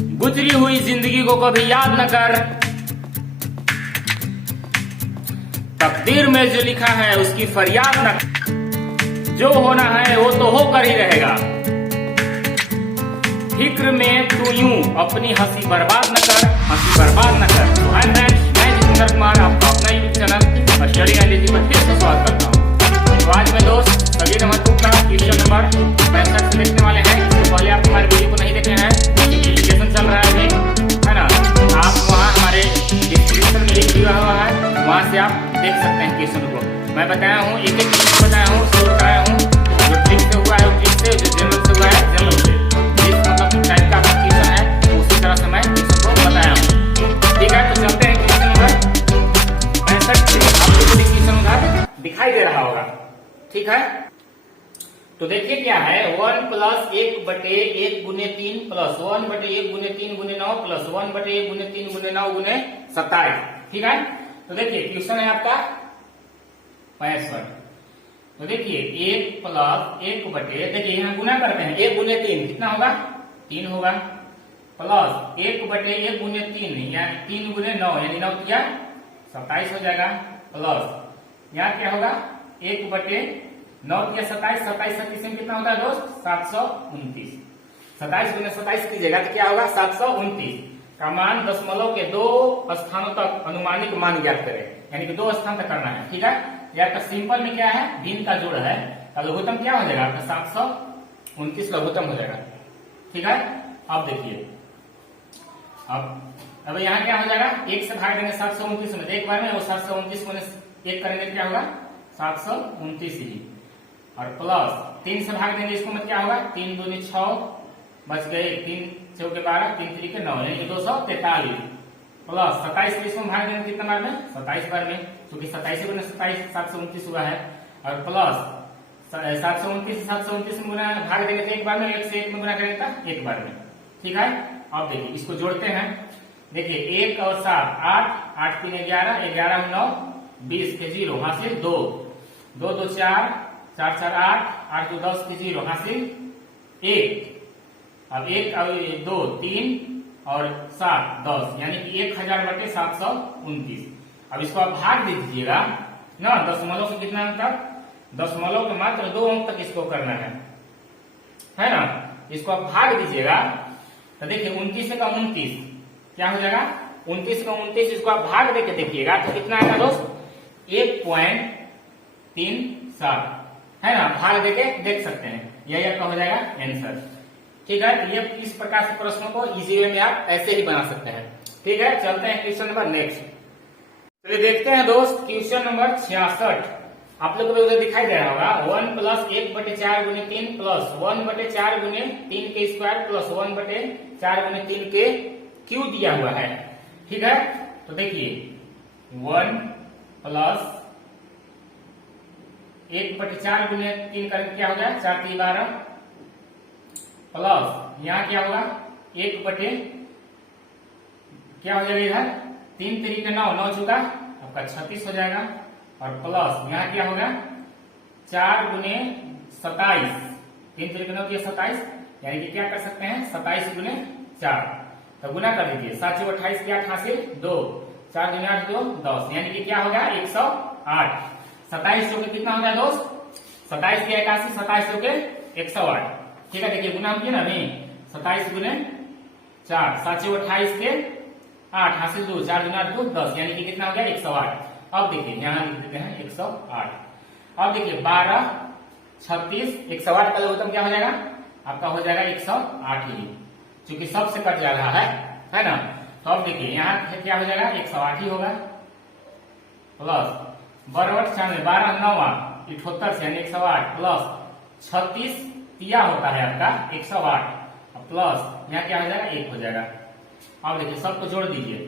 गुजरी हुई जिंदगी को कभी याद न कर, तकदीर में जो लिखा है उसकी फरियाद न कर। जो होना है वो तो होकर ही रहेगा, फिक्र में तू यूं अपनी हंसी बर्बाद न कर, हंसी बर्बाद न कर। तो हाय फ्रेंड्स, मैं जितेंद्र कुमार आपका अपना यूट्यूब चैनल स्टडी एनर्जी पर फिर से स्वागत करता हूँ। तो आज मैं दोस्त सभी महत्व का क्वेश्चन नंबर 65 से देखने वाले हैं। इससे पहले आप हमारे वीडियो को नहीं देखे हैं, एजुकेशन चल रहा है ना, आप वहाँ हमारे डिस्क्रिप्शन में लिख दिया हुआ है, वहाँ से आप देख सकते हैं क्वेश्चन को। मैं बताया हूँ, एक एक चीज बताया हूँ, सोल्व कराया हूँ। जो ट्रिक से हुआ है ट्रिक से, जो जनरल से हुआ है जनरल से, जिस मतलब टाइप का क्वेश्चन है उसी तरह से मैं क्वेश्चन को बताया हूँ। ठीक है, तो चलते हैं क्वेश्चन नंबर 65 से। आपको क्वेश्चन उधर दिखाई दे रहा होगा, ठीक है। तो देखिए क्या है, 1 प्लस 1 बटे 1 गुने 3 प्लस 1 बटे 1 गुने 3 गुने 9 प्लस 1 बटे 1 गुने 3 गुने 9 गुने 27। ठीक है, तो देखिए क्वेश्चन है आपका 65। तो देखिए 1 प्लस 1 बटे, देखिए यहाँ गुना करते हैं, 1 गुने 3 कितना होगा, 3 होगा, प्लस 1 बटे 1 गुने 3 यानी 3 गुने 9 यानी 9 किया 27 हो जाएगा, प्लस यहाँ क्या होगा 1 बटे 9 किया 27, 27 37 में कितना होता है दोस्त, 729। 27 गुने 27 कीजिएगा तो क्या होगा 729 का मान दशमलव के 2 स्थानों तक अनुमानिक मान ज्ञात करें, यानी कि 2 स्थान तक करना है। ठीक है, या तो सिंपल में क्या है, भिन्न का जोड़ है, तो लघुत्तम क्या हो जाएगा आपका 729 लघुत्तम हो जाएगा। ठीक है, अब देखिए अब यहाँ क्या हो जाएगा, 1 से भाग देंगे 729 में, एक बार में वो 729 में 1 करेंगे क्या होगा 729 ही, और प्लस 3 से भाग देंगे इसको, मतलब क्या होगा 3 दूनी 6 बच गए, 3 चौके 12, 3 3 के 9 यानी 243, प्लस 27 इसको भाग देंगे कितना बार में 27 बार में, क्योंकि 27 गुना 27 729 हुआ है, और प्लस 729 में गुना भाग देंगे तो एक बार में, 1 से 1 में गुना करेंगे तो एक बार में। ठीक है, अब देखिए इसको जोड़ते हैं, देखिए 1 और 7 8, 8 3 11, 11 9 20 के 0 हासिल 2, 2 2 4, 4 4 8, 8 2 10 के 0 हासिल 1, अब 1 और 2 3 और 7 10 यानी कि 1000 बटे 729। अब इसको आप भाग दे दीजिएगा ना, दशमलव से कितना अंक तक, दशमलव के मात्र 2 अंक तक इसको करना है ना, इसको आप भाग दीजिएगा तो देखिए 29 का 29 क्या हो जाएगा, 29 का 29 इसको आप भाग देके देखिएगा तो कितना आएगा दोस्त 1.37 है ना, भाग देके देख सकते हैं, यही आपका हो जाएगा आंसर। ठीक है, तो ये इस प्रकार से प्रश्नों को इजी वे में आप ऐसे ही बना सकते हैं। ठीक है, चलते हैं क्वेश्चन नंबर नेक्स्ट। चलिए देखते हैं दोस्त क्वेश्चन नंबर 66। आप लोग को उधर दिखाई दे रहा होगा, 1 प्लस 1 बटे 4 गुने 3 प्लस 1 बटे 4 गुने 3 के स्क्वायर प्लस 1 बटे 4 गुने 3 के क्यू दिया हुआ है। ठीक है, तो देखिए 1 प्लस 1 बटे 4 गुने 3 करके क्या हो जाए 4 3 12, प्लस यहाँ क्या होगा 1 बटे क्या हो जाएगा इधर 3 3 के 9, 9 चुका आपका 36 हो जाएगा, और प्लस यहाँ क्या होगा 4 गुने 27, 3 3 के 9 किया 27, यानी कि क्या कर सकते हैं 27 गुने 4, तो गुना कर दीजिए 7 28 के 8 हासिल 2, 4 गुने 8 2 10, यानी कि क्या होगा 108। 27 चौके कितना हो गया दोस्त, 27 के 81, 27 चौके 108। ठीक है, देखिए गुना किया ना नहीं, 27 गुने 4, 7 28 के 8 हासिल 2, 4 गुना 2 10, यानी कि कितना हो गया 108। अब देखिए यहाँ लिख देते हैं 108। अब देखिए 12 36 108 का लघुत्तम क्या हो जाएगा आपका, हो जाएगा 108 ही, क्योंकि सबसे कट जा रहा है ना। तो अब देखिए यहाँ क्या हो जाएगा 108 ही होगा, प्लस बराबर 96, 12 9 78 से यानी 108, प्लस 36 तिया होता है आपका 108, प्लस यहाँ क्या हो जाएगा 1 हो जाएगा। अब देखिए सबको जोड़ दीजिए,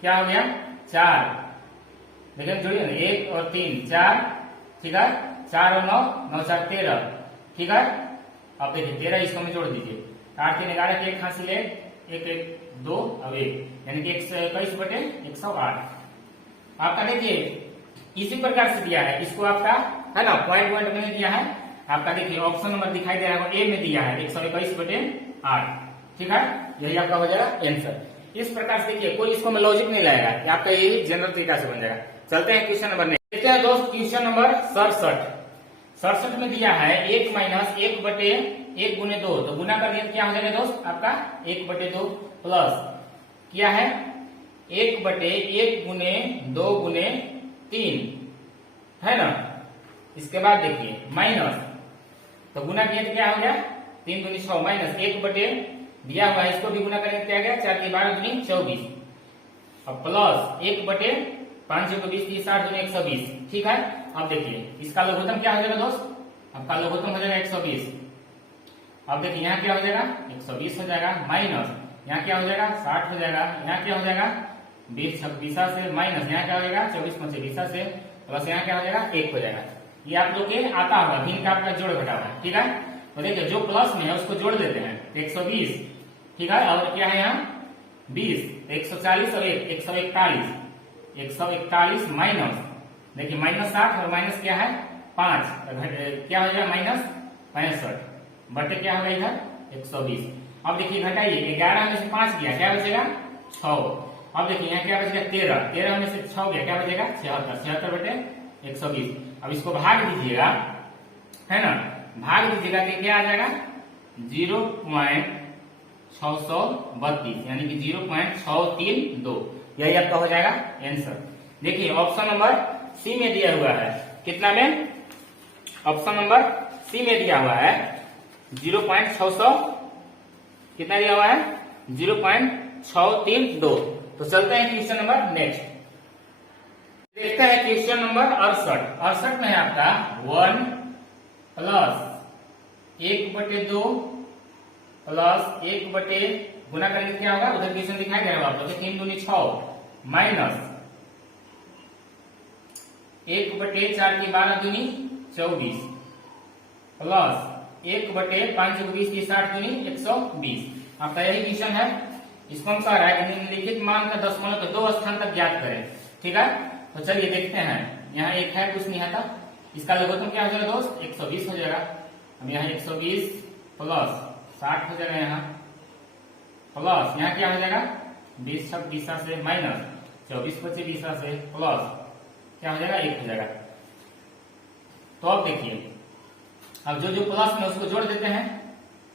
क्या हो गया 4, देखिए जोड़िए ना 1 और 3 4, ठीक है, 4 और 9 9 4 13, ठीक है। अब देखिए 13 इसको में जोड़ दीजिए, 8 3 11 के 1 हासिल 1 1 2 अब 1 यानी कि 121 बटे 108। आपका देखिए इसी प्रकार से दिया है, इसको आपका है ना पॉइंट पॉइंट में दिया है आपका, देखिए ऑप्शन नंबर दिखाई दे रहा है ए में दिया है 121 बटे 8, ठीक है। यही आपका हो जाएगा आंसर। इस प्रकार से देखिए कोई इसको में लॉजिक नहीं लगाएगा, कि आपका यही जनरल तरीका से बन जाएगा। चलते हैं क्वेश्चन नंबर नेक्स्ट। देखते हैं दोस्त क्वेश्चन नंबर 67 में दिया है 1 माइनस 1 बटे 1 गुने 2। तो गुना का नियम क्या हो जाएगा दोस्त आपका 1 बटे 2 प्लस क्या है 1 बटे 1 गुने 2 गुने 3 है ना। इसके बाद देखिए माइनस, तो गुना किया तो क्या हो गया 3 दूनी 6 माइनस 1 बटे दिया हुआ है इसको भी गुना करेंगे क्या गया 4 की 12 दूनी 24 और प्लस 1 बटे 5 को 20 30 60 दूनी 120। ठीक है, अब देखिए इसका लघुत्तम क्या हो जाएगा दोस्त, आपका लघुत्तम हो जाएगा 120। अब देखिए यहाँ क्या हो जाएगा 120 हो जाएगा, माइनस यहाँ क्या हो जाएगा 60 हो जाएगा, यहाँ क्या हो जाएगा 20 26 से, माइनस यहाँ क्या हो जाएगा 24 25 20 से, प्लस यहाँ क्या हो जाएगा 1 हो जाएगा। ये आप लोग के आता होगा, भिन्न का आपका जोड़ घटा हुआ। ठीक है, तो देखिए जो प्लस में है उसको जोड़ देते हैं 120। ठीक है, और क्या है यहाँ 20 140 और 141 141 माइनस देखिए माइनस 60 और माइनस क्या है 5 क्या हो जाएगा माइनस 65 बटे क्या होगा इधर 120। अब देखिए घटाइए 11 में से 5 गया क्या बचेगा 6। अब देखिए यहाँ क्या बचेगा 13 में से 6 गया क्या बचेगा 76 बटे 120। अब इसको भाग दीजिएगा है ना, भाग दीजिएगा तो क्या आ जाएगा 0.632 यानी कि 0.632। यही आपका हो जाएगा आंसर। देखिए ऑप्शन नंबर सी में दिया हुआ है, कितना में ऑप्शन नंबर सी में दिया हुआ है 0.600 कितना दिया हुआ है 0.632। तो चलते हैं क्वेश्चन नंबर नेक्स्ट। देखते हैं क्वेश्चन नंबर 68 में है आपका 1 प्लस 1 बटे 2 प्लस 1 बटे गुना करेंगे क्या होगा, उधर क्वेश्चन दिखाई दे रहा है आप लोग 3 दूनी 6 माइनस 1 बटे 4 की 12 दूनी 24 प्लस 1 बटे 5 को 20 की 60 दूनी 120। आपका यही क्वेश्चन है। इसको हम कह रहा है कि निम्नलिखित मान का दशमलव के 2 स्थान तक ज्ञात करें। ठीक है, तो चलिए देखते हैं। यहाँ एक है कुछ नहीं आता, इसका लघुत्तम क्या हो जाएगा दोस्त 120 हो जाएगा। अब यहाँ 120 प्लस 60 हो जाएगा, यहाँ प्लस यहाँ क्या हो जाएगा 20 26 से माइनस 24 25 20 से प्लस क्या हो जाएगा 1 हो जाएगा। तो अब देखिए अब जो प्लस में उसको जोड़ देते हैं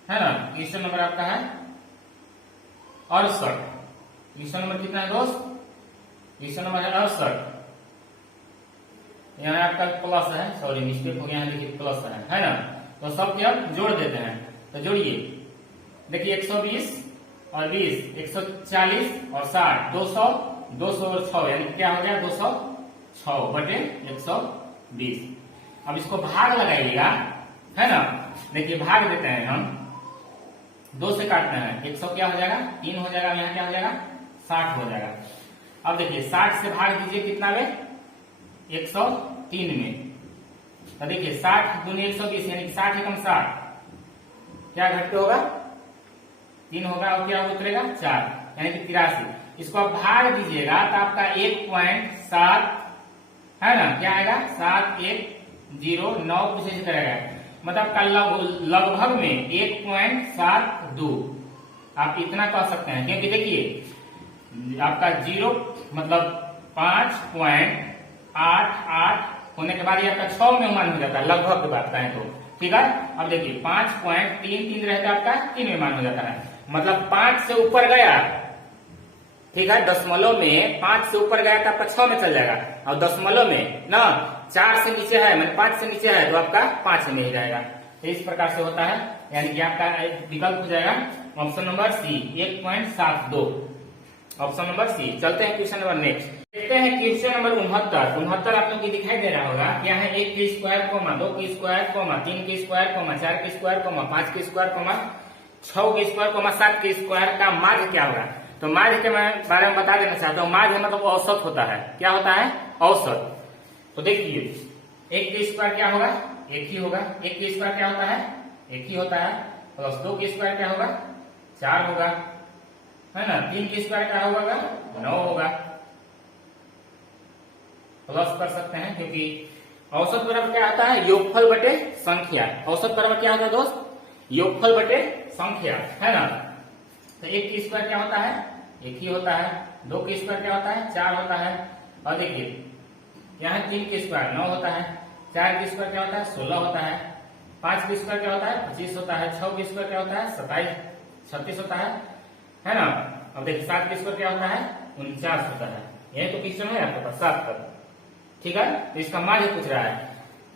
है ना। क्वेश्चन नंबर आपका है 68। क्वेश्चन नंबर कितना है दोस्त, क्वेश्चन नंबर है 68। यहाँ आपका प्लस है, सॉरी मिस्टेक हो गया है, देखिए प्लस है ना। तो सब के अब जोड़ देते हैं, तो जोड़िए देखिए 120 और 20 140 और 60 200 200 और 6 यानी क्या हो गया 206 बटे 120। अब इसको भाग लगाइएगा है ना। देखिए भाग देते हैं हम, 2 से काटना है 100 क्या हो जाएगा 3 हो जाएगा, यहाँ क्या हो जाएगा 60 हो जाएगा। अब देखिए 60 से भाग दीजिए कितना में 103 में, तो देखिए 60 दूनी 120 यानी कि 60 एकम 60 क्या घट होगा 3 होगा और क्या उतरेगा 4 यानी कि 83। इसको आप भाग दीजिएगा तो आपका 1.7 है ना, क्या आएगा 7109 कुछ ऐसे करेगा, मतलब आपका लगभग में 1.72 आप इतना कह सकते हैं। क्योंकि देखिए आपका 0 मतलब 5.88 होने के बाद ये आपका 6 में मान हो जाता है, लगभग की बात करें तो। ठीक है, अब देखिए 5.33 रहता है आपका 3 में मान हो जाता है, मतलब 5 से ऊपर गया। ठीक है, दशमलव में 5 से ऊपर गया तो आपका 6 में चल जाएगा, और दशमलव में ना 4 से नीचे है मैंने 5 से नीचे है तो आपका 5 में ही जाएगा। तो इस प्रकार से होता है, यानी कि आपका विकल्प हो जाएगा option number C 1.72, option number C. चलते हैं क्वेश्चन नंबर नेक्स्ट। देखते हैं क्वेश्चन नंबर 69 आप लोग को दिखाई दे रहा होगा, क्या है 1 के स्क्वायर 2 के स्क्वायर 3 के स्क्वायर 4 के स्क्वायर 5 के स्क्वायर 6 के स्क्वायर 7 के स्क्वायर का माध्य क्या होगा। तो माध्य के बारे में बता देना चाहता हूँ। माध्य मतलब औसत होता है, क्या होता है औसत। तो देखिए 1 के स्क्वायर क्या होगा 1 ही होगा, 1 के स्क्वायर क्या होता है 1 ही होता है, प्लस 2 के स्क्वायर क्या होगा 4 होगा है ना, 3 के स्क्वायर क्या होगा 9 होगा, प्लस कर सकते हैं क्योंकि औसत बराबर क्या आता है योगफल बटे संख्या। औसत बराबर क्या होता है दोस्त योगफल बटे संख्या है ना। तो 1 की स्क्वायर क्या होता है? 1 ही होता है। 2 की स्क्वायर क्या होता है? 4 होता है। और देखिए यहाँ 3 की स्क्वायर 9 होता है। 4 की स्क्वायर क्या होता है? 16 होता है। 5 की स्क्वायर क्या होता है? 25 होता है। 6 की स्क्वायर क्या होता है? 36 होता है ना। अब देखिए 7 की स्क्वायर क्या होता है? 49 होता है। यही तो क्वेश्चन है आपके पास 7 तक, ठीक है। तो इसका माध्य पूछ रहा है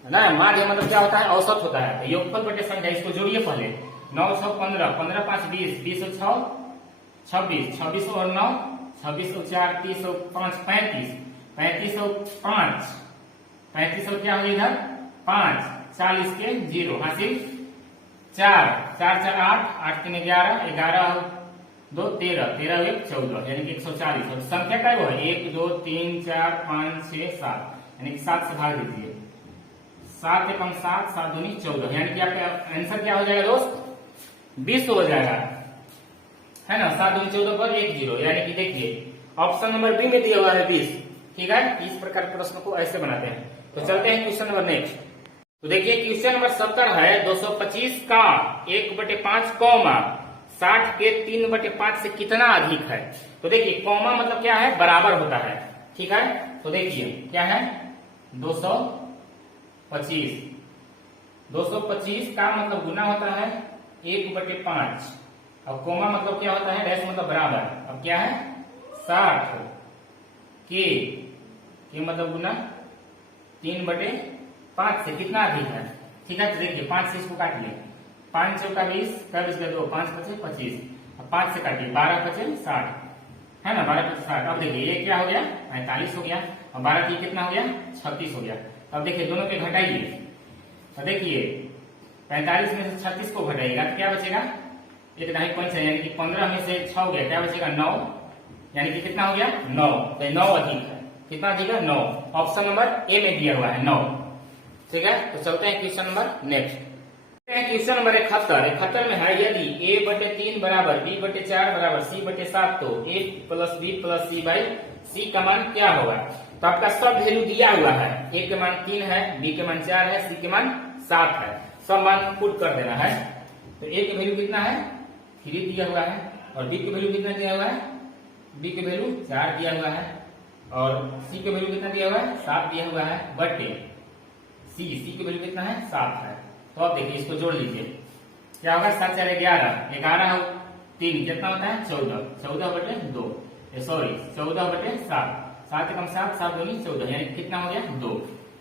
ना। माध्य मतलब क्या होता है? औसत होता है। तो योगफल बटे संख्या, इसको जोड़िए पहले। 9 6 15, 15 5 20, 20 और 6 26, 26 और 9 26 और 4 30 और 5 35, 35 और 5 35 और क्या हो इधर 5, 40 के 0 हासिल 4 4 4 8 8 3 11 11 2 13 13 1 14 यानी कि 140। और संख्या क्या है? 1 2 3 4 5 6 7 यानी कि 7 से भाग दीजिए। 7 एकम 7 7 दूनी 14 यानी कि आपका आंसर क्या हो जाएगा दोस्त? 20 हो जाएगा, है ना। 7 दूनी 14 पर 1 0 यानी कि देखिए ऑप्शन नंबर बी में दिया हुआ है 20, ठीक है। इस प्रकार के प्रश्न को ऐसे बनाते हैं। तो चलते हैं क्वेश्चन नंबर नेक्स्ट। तो देखिए क्वेश्चन नंबर 70 है 225 का 1/5 कौमा 60 के 3/5 से कितना अधिक है? तो देखिए कौमा मतलब क्या है? बराबर होता है, ठीक है। तो देखिए क्या है? 225 का मतलब गुना होता है 1/5 और कोमा मतलब क्या होता है? डैश मतलब बराबर। अब क्या है? 60 के मतलब गुना 3/5 से कितना अधिक है, ठीक है। तो देखिए 5 से इसको काटिए। 5 चौका 20, 2 5 5 25, अब 5 से काटिए 12 5 60, है ना। 12 5 60। अब देखिए ये क्या हो गया? 45 हो गया। और 12 की कितना हो गया? 36 हो गया। अब देखिए दोनों पे घटाइए। तो देखिए 45 में से 36 को घटाइएगा तो क्या बचेगा? 1.5 यानी कि 15 में से 6 हो गया, क्या बचेगा? 9 यानी कि कितना हो गया? 9। तो 9 अधिक है। कितना अधिक है? 9। ऑप्शन नंबर ए में दिया हुआ है 9, ठीक है। तो चलते हैं question number next. Question number 71 में है यदि a/3 बराबर b/4 बराबर c/7 तो a + b + c/c का मान क्या होगा? तो आपका सब वैल्यू दिया हुआ है। a के मान 3 है, b के मान 4 है, c के मान 7 है। सब मान पुट कर देना है। तो a की वैल्यू कितना है? 3 दिया हुआ है। और b की वैल्यू कितना दिया हुआ है? b की वैल्यू 4 दिया हुआ है। और c की वैल्यू कितना दिया हुआ है? 7 दिया हुआ है। बटे c की वैल्यू कितना है? 7 है। तो अब देखिए इसको जोड़ लीजिए। क्या होगा? 7 4 11 11 3 कितना होता है? 14 14/2 सॉरी 14/7 7 एकम 7 7 दूनी 14 यानी कितना हो गया? 2।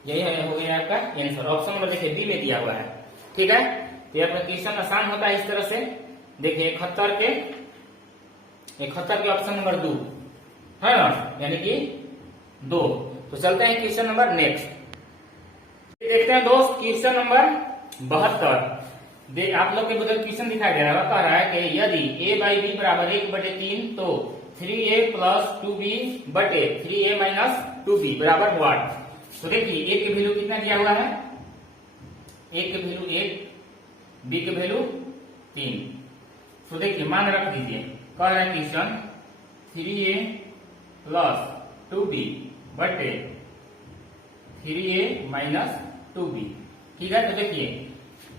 यही हो गया आपका आंसर। ऑप्शन नंबर देखिए बी में दिया हुआ है, ठीक है। तो ये अपना क्वेश्चन आसान होता है इस तरह से। देखिए 71 के ऑप्शन नंबर 2 है ना, यानी कि 2। तो चलते हैं क्वेश्चन नंबर नेक्स्ट। देखते हैं दोस्त क्वेश्चन नंबर 72। आप लोग के बदल क्वेश्चन दिखाई दे रहा है। कह रहा है कि यदि a/b बराबर 1/3 तो 3a + 2b बटे 3a - 2b बराबर व्हाट? तो देखिए a की वैल्यू कितना दिया हुआ है? a की वैल्यू 1, b की वैल्यू 3। तो देखिए मान रख दीजिए। कह रहा है क्वेश्चन 3a + 2b बटे 3a - 2b, ठीक है। तो देखिए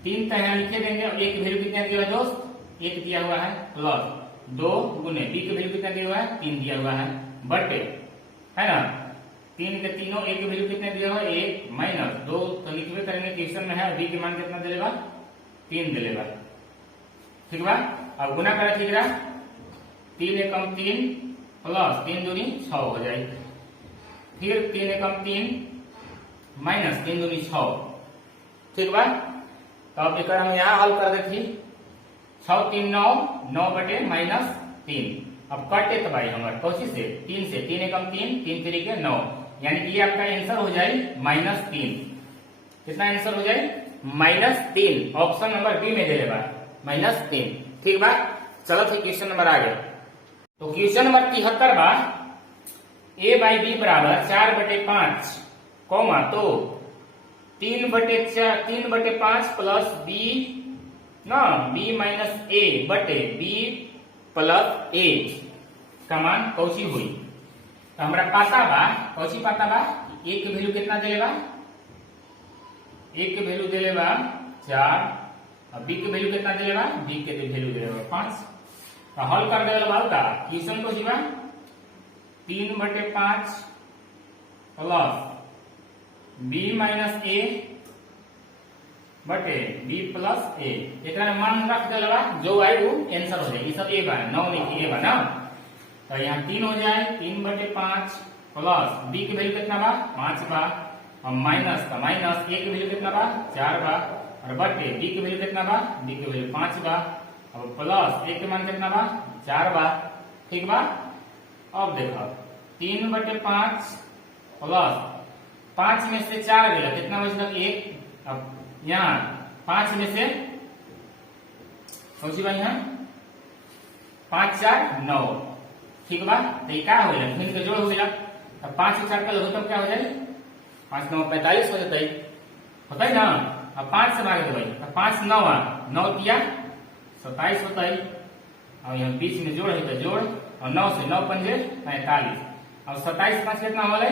3 तो यहाँ लिखे देंगे और a की वैल्यू कितना दिया हुआ है दोस्त? 1 दिया हुआ है प्लस 2 गुने b की वैल्यू कितना दिया हुआ है? 3 दिया हुआ है बटे, है ना। 3 के तीनों a की वैल्यू कितना दिया हुआ है? 1 माइनस 2 तो लिखवे करेंगे क्वेश्चन में है। b के मान कितना दे लेगा? 3 दे लेगा, ठीक बा। अब गुना करा ठीक रहा। 3 एकम 3 प्लस 3 दूनी 6 हो जाएगी। फिर 3 एकम 3 माइनस 3 दूनी 6, ठीक बा। तो अब एक हम यहाँ हल कर देती 6 3 9 9/-3। अब कटे तो भाई हमारे कौची से? 3 से। 3 एकम 3 3 3 के 9 यानी कि ये आपका आंसर हो जाए -3। कितना आंसर हो जाए? -3। ऑप्शन नंबर बी में दे लेगा -3, ठीक बा। चलो फिर क्वेश्चन नंबर आगे। तो क्वेश्चन नंबर 73 बा a/b बराबर 4/5 कौमा तो 3/5 प्लस b ना b - a बटे b + a का मान कौची हुई? तो हमारा पाता बा कौची पाता बा? a की वैल्यू कितना दे लेगा? a की वैल्यू दे लेगा 4 और b की वैल्यू कितना दे लेगा? b के वैल्यू दे लेगा 5। तो हल कर देगा बाल का क्वेश्चन को जीवा 3/5 प्लस b माइनस a बटे b प्लस a एक मान रख देगा जो आई वो आंसर हो जाए। ये सब a बा 9 नहीं a बा ना, तो यहाँ 3 हो जाए 3/5 प्लस b की वैल्यू कितना बा 5 बा और माइनस का माइनस a की वैल्यू कितना बा 4 बा और बटे b की वैल्यू कितना बा b की वैल्यू 5 बा और प्लस a के मान कितना बा 4 बा। ठीक बा। अब देखो 3/5 प्लस 5 में से 4 गया कितना बचल 1। अब यहाँ 5 में से सोची बा यहाँ 5 4 9। ठीक बा। तो क्या हो गया फिर जोड़ हो गया। अब 5 से 4 का लघुत्तम क्या हो जाए 5 9 45 हो जाता है होता है ना। अब 5 से भाग दो 5 9 9 किया 27 होता है और यहाँ बीच में जोड़ है तो जोड़ और 9 से 9 पंजे 45। अब 27 5 कितना हो गया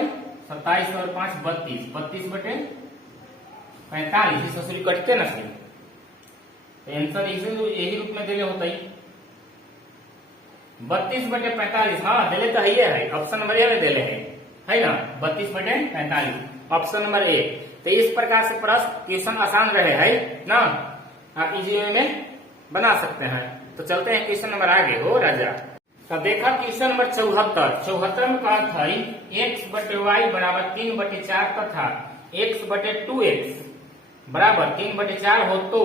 27 और 5 32 32 बटे 45 इस वसूली कटते ना सही आंसर यही रूप में देले होता है 32/45। हाँ देले तो है ऑप्शन नंबर ए में देले है ना 32/45 ऑप्शन नंबर ए। तो इस प्रकार से प्रश्न क्वेश्चन आसान रहे है ना, आप इजी वे में बना सकते हैं। तो चलते हैं क्वेश्चन नंबर आगे हो राजा। तो देखा क्वेश्चन नंबर 74 में कहा था x/y बराबर 3/4 तथा x/2x बराबर 3/4 हो तो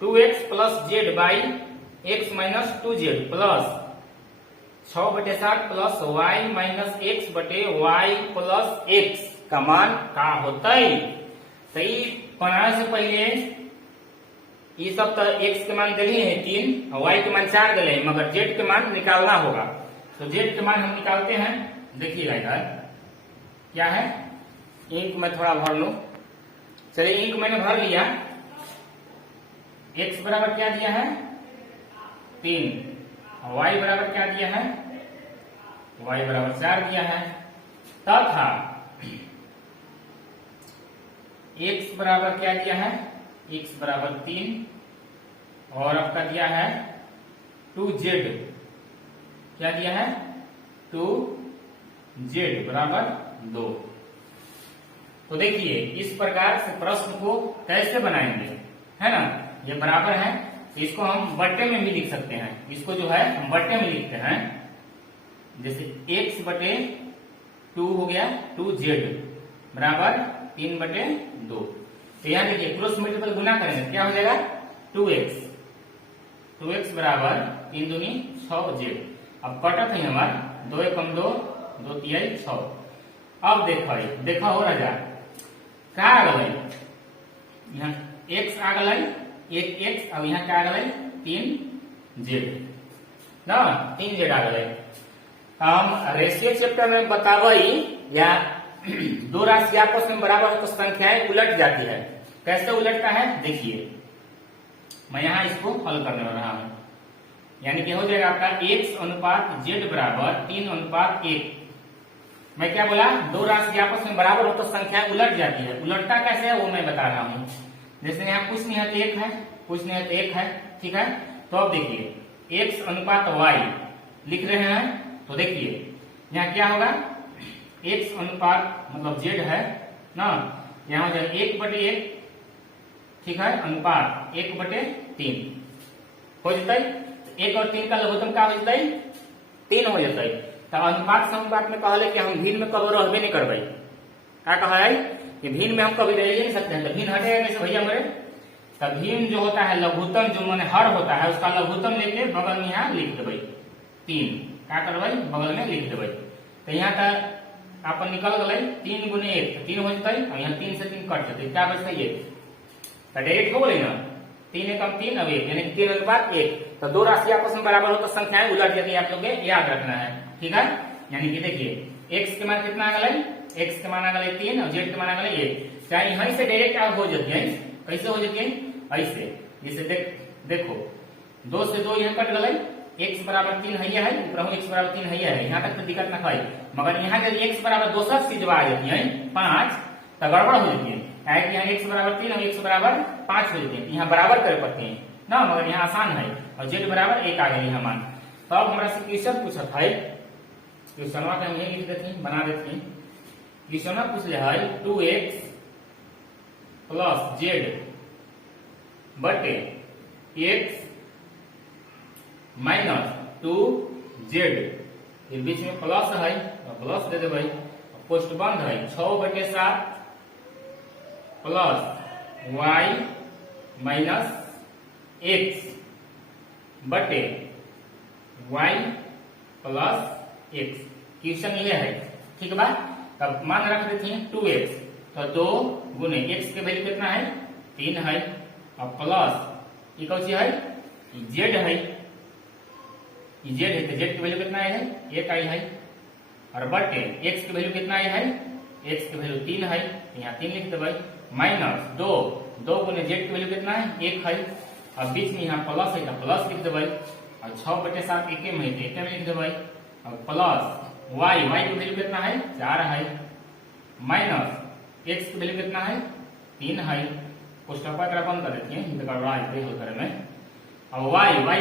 2x plus Z by x minus 2z plus 6/7 plus y minus x बटे y प्लस x का मान का होता है। तो बनाने से पहले ये सब तो x के मान दिले है 3 और y के मान 4 दिले है, मगर z के मान निकालना होगा। तो z के मान हम निकालते हैं। देखिएगा इधर क्या है इंक में थोड़ा भर लो। चलिए इंक मैंने भर लिया। x बराबर क्या दिया है 3 और y बराबर क्या दिया है y बराबर 4 दिया है तथा x बराबर क्या दिया है x बराबर 3 और आपका दिया है 2z क्या दिया है 2z बराबर 2। तो देखिए इस प्रकार से प्रश्न को कैसे बनाएंगे है ना। ये बराबर है इसको हम बट्टे में भी लिख सकते हैं। इसको जो है हम बट्टे में लिखते हैं जैसे x/2 हो गया 2z बराबर 3/2। तो यहाँ देखिए क्रॉस मल्टीपल गुना करेंगे क्या हो जाएगा 2x बराबर 3 दूनी 6z। अब कटत है हमारा 2 एकम 2 2 तिहाई 6। अब देखा हो राजा क्या आ गई यहाँ x आ गई 1x और यहाँ क्या आ गई 3z ना 3z आ गई। हम रेशियो चैप्टर में बतावई या दो राशि आपस में बराबर हो तो संख्याएं उलट जाती है। कैसे उलटता है देखिए मैं यहाँ इसको हल करने वाला हूं। यानी कि हो जाएगा आपका x/z बराबर 3/1। मैं क्या बोला दो राशि आपस में बराबर हो तो संख्या उलट जाती है। उलटता कैसे है वो मैं बता रहा हूँ। जैसे यहाँ कुछ नहीं है तो 1 है कुछ नहीं है तो 1 है। ठीक है। तो अब देखिए x/y लिख रहे हैं तो देखिए यहाँ क्या होगा x अनुपात मतलब z है ना यहाँ हो जाएगा 1/1 ठीक है अनुपात 1/3 हो जाता है। 1 और 3 का लघुत्तम क्या हो जाता है 3 हो जाता है। तो अनुपात अनुपात में कहले कि हम भिन्न में कभी रहबे नहीं करबे। क्या कहा है कि भिन्न में हम कभी रह नहीं सकते हैं। तो भिन्न हटेगा कैसे भैया मेरे। तो भिन्न जो होता है लघुत्तम जो माने हर होता है उसका लघुत्तम लेके बगल में यहाँ लिख देवे 3। क्या करबे बगल में लिख देवे। तो यहाँ तक आप निकल गए 3 गुने 1 तो 3 हो जाता है और यहाँ 3 से 3 कट जाते क्या बचता है 1। तो डायरेक्ट हो गई ना 3 एकम 3 अब 1 यानी 3/1। तो दो राशि आपस में बराबर हो तो संख्याएं उलट जाती है। आप लोग याद रखना है ठीक है। यानी कि देखिए x के मान कितना आ गए x के मान आ गए 3 और z के मान आ गए 1। चाहे यहीं से डायरेक्ट आप हो जाती है। कैसे हो जाती है ऐसे जैसे देखो 2 से 2 यहाँ कट गए x बराबर 3 है ऊपर x बराबर 3 है यहाँ तक तो दिक्कत ना खाई। मगर यहाँ जब x बराबर दोसर चीज आ जाती है 5 तो गड़बड़ हो जाती है। यहाँ x बराबर 3 और x बराबर 5 हो जाती है। यहाँ बराबर कर पड़ते हैं ना, मगर यहाँ आसान है और जेड बराबर 1 आ गई है मान। तो अब हमारा से क्वेश्चन पूछत है, क्वेश्चनवा के हम ये लिख देती बना देती। क्वेश्चनवा पूछ ले है 2x प्लस जेड बटे x माइनस 2z, ये बीच में प्लस है तो प्लस दे देबै, पोस्ट बंद है 6/7 प्लस y माइनस x बटे y प्लस x। क्वेश्चन ये है, ठीक बा। तब मान रख देती है 2x, तो 2 गुने x के वैल्यू कितना है 3 है, और प्लस ये कौन सी है z है, z है तो z की वैल्यू कितना है 1 आई है, और बटे x की वैल्यू कितना है x की वैल्यू 3 है, यहाँ 3 लिख देबै, माइनस 2 गुने z की वैल्यू कितना है 1 है, और बीच में यहाँ प्लस है तो प्लस लिख देबै, और 6/7 1 में है तो 1 में लिख देबै, और प्लस y की वैल्यू कितना है 4 है, माइनस x की वैल्यू कितना है 3 है, पुस्तक एकरा बंद कर देती है गड़बड़ा है हल करे में, और y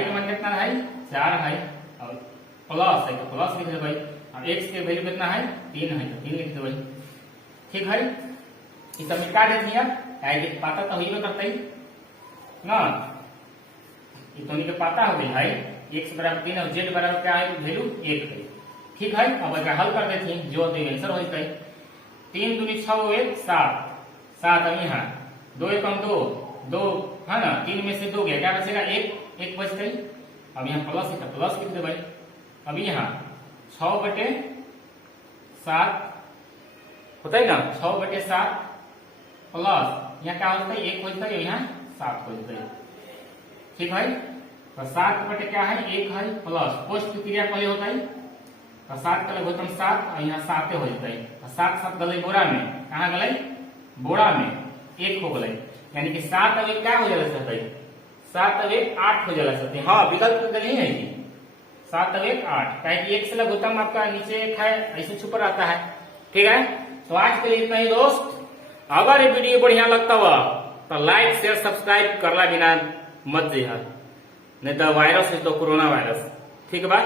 का मान कितना है 4 है, और प्लस है तो प्लस लिख देबै, और x के वैल्यू कितना है 3 है तो 3 लिख देबै, ठीक है। ये सब मिटा देती है, ऐसे पता तो होइबे करतै ना, ये तो के पता हो गई है x बराबर 3 और z बराबर क्या है वैल्यू 1 है, ठीक है। अब एकरा हल कर देती है, जो दे आंसर हो जतै 3 दूनी 6 1 7 7, अब यहाँ 2 1 2 है ना, 3 में से 2 गया, क्या बचेगा 1 बच गई, अब यहाँ प्लस है तो प्लस लिख देबै, अब यहाँ 6/7 होता है ना, 6/7 प्लस यहाँ क्या होता है 1 हो जाता है, यहाँ 7 हो जाता है, ठीक है। तो 7 बटे क्या है 1 है, प्लस पोस्ट की क्रिया पहले होता है, तो 7 का लघुत्तम 7 और यहाँ 7 हो जाता है, तो 7 गले बोरा में, कहाँ गले बोरा में 1 हो गए, यानी कि 7 अब 1 क्या हो जाला सकते, 7 अब 1 8 हो जाला सकते, हाँ विकल्प तो नहीं है जी, 7 अब 1 8, क्या कि 1 से लघुत्तम आपका नीचे 1 है, ऐसे छुपा रहता है, ठीक है। तो आज के लिए इतना ही दोस्त, अगर ये वीडियो बढ़िया लगता हुआ तो लाइक शेयर सब्सक्राइब करला बिना मत जइहा, नहीं तो वायरस है तो कोरोना वायरस, ठीक बा।